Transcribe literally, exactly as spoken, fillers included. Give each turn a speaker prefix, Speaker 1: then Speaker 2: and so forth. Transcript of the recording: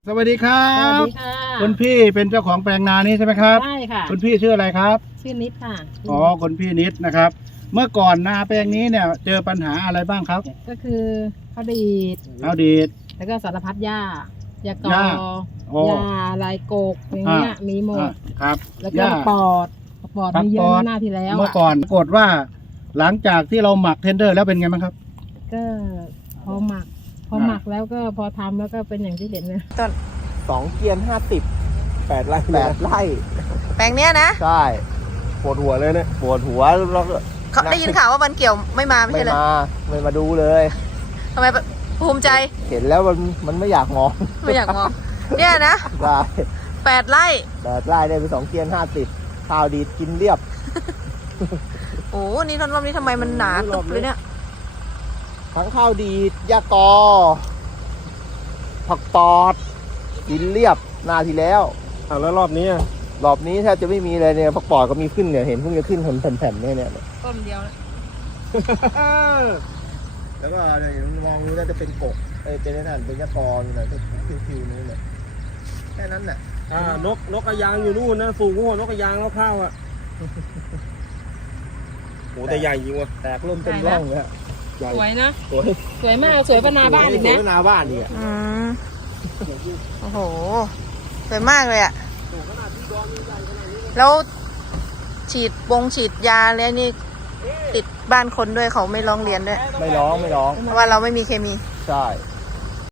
Speaker 1: สวัสดีครั
Speaker 2: สวัส
Speaker 1: บ
Speaker 2: ดีค่ะ
Speaker 1: คุณพี่เป็นเจ้าของแปลงนานี้ใช่ไหมครับ
Speaker 2: ใช่ค่ะ
Speaker 1: คุณพี่ชื่ออะไรครับ
Speaker 2: ชื่อนิดค่ะ
Speaker 1: อ๋อคุณพี่นิดนะครับ เมื่อก่อนนาแปลงนี้เนี่ยเจอปัญหาอะไรบ้างครับ
Speaker 2: ก็คือข้าวดีด
Speaker 1: ข้าวดีด
Speaker 2: แล้วก็สารพัดหญ้ายากอ
Speaker 1: หญ้าโอ้
Speaker 2: ยาลายกกอย่างเงี้ย
Speaker 1: อ่า
Speaker 2: มีหม
Speaker 1: อ่า
Speaker 2: ด
Speaker 1: ครับ
Speaker 2: แล้ว
Speaker 1: ห
Speaker 2: ก็
Speaker 1: ญ้า
Speaker 2: ปอดปอดมีเยอะนะหน้าที่แล้ว
Speaker 1: เมื่อ
Speaker 2: อะ
Speaker 1: ก่อนปรากฏว่า หลังจากที่เราหมักเทนเดอร์แล้วเป็นไงบ้างครับ
Speaker 2: ก็พอหมัก พอ
Speaker 1: อ่า
Speaker 2: หมักแล้วก็พอทำแล้วก็เป็นอย่างที่เห็นนะต้น
Speaker 3: สองเกียนห้าสิบแปดไร่แปดไร่
Speaker 4: แปลงเนี้ยนะ
Speaker 3: ใช่ปวดหัวเลยเนี่ยปวดหัวแล้วก็
Speaker 4: เขาได้ยินข่าวว่ามันเกี่ยวไม่มาไม่
Speaker 3: ไม่
Speaker 4: ใช่เลย
Speaker 3: มาไม่มาดูเลย
Speaker 4: ทำไมภูมิใจ
Speaker 3: เห็นแล้วมันมันไม่อยากมอง
Speaker 4: ไม่อยากมอง เนี่ยนะ
Speaker 3: ได้
Speaker 4: แปดไร่
Speaker 3: แปดไร่ได้ไปสองเกียนห้าสิบข้าวดีดกินเรียบ
Speaker 4: โอ้นี่รอบนี้ทำไมมันหนาตึบเลยเนี่ย
Speaker 3: ทั้งข้าวดีดยากอ ผักปอดกินเรียบหน้าที่แล้ว
Speaker 5: เอาแล้วรอบนี้อะ
Speaker 3: รอบนี้แทบจะไม่มีเลยเนี่ยผักปอดก็มีขึ้นเนี่ยเห็นเพิ่งจะขึ้นแผ่นๆเนี่ยเนี่ย
Speaker 4: ต้นเดียวนะ
Speaker 3: แล้วก็เดี๋ยวมองดูน่าจะเป็นกบเอ้ยเป็นนั่นเป็นยากรนี่แหละที่คิวๆนี่แหละแค่นั้นแหละ
Speaker 5: อ่านกนกกระยางอยู่นู่นนะสูงกว่านกกระยางแล้วข้าวอ่ะโหแต่ใหญ่จริงว่ะ
Speaker 3: แตกร่มเป็นร่องเลยฮะ
Speaker 5: ใหญ่
Speaker 2: สวยนะ
Speaker 3: สวย
Speaker 2: สวยมากสวยปนาบ้านอีก
Speaker 3: สวย
Speaker 2: นะ
Speaker 3: นาบ้านนี่อ่ะ
Speaker 4: อืมโอ้โหสวยมากเลยอะแล้วฉีดวงฉีดยาแล้วนี่ติดบ้านคนด้วยเขาไม่ร้องเรียนด้วย
Speaker 3: ไม่ร้องไม่ร้อง
Speaker 4: เพราะว่าเราไม่มีเคมี
Speaker 3: ใช่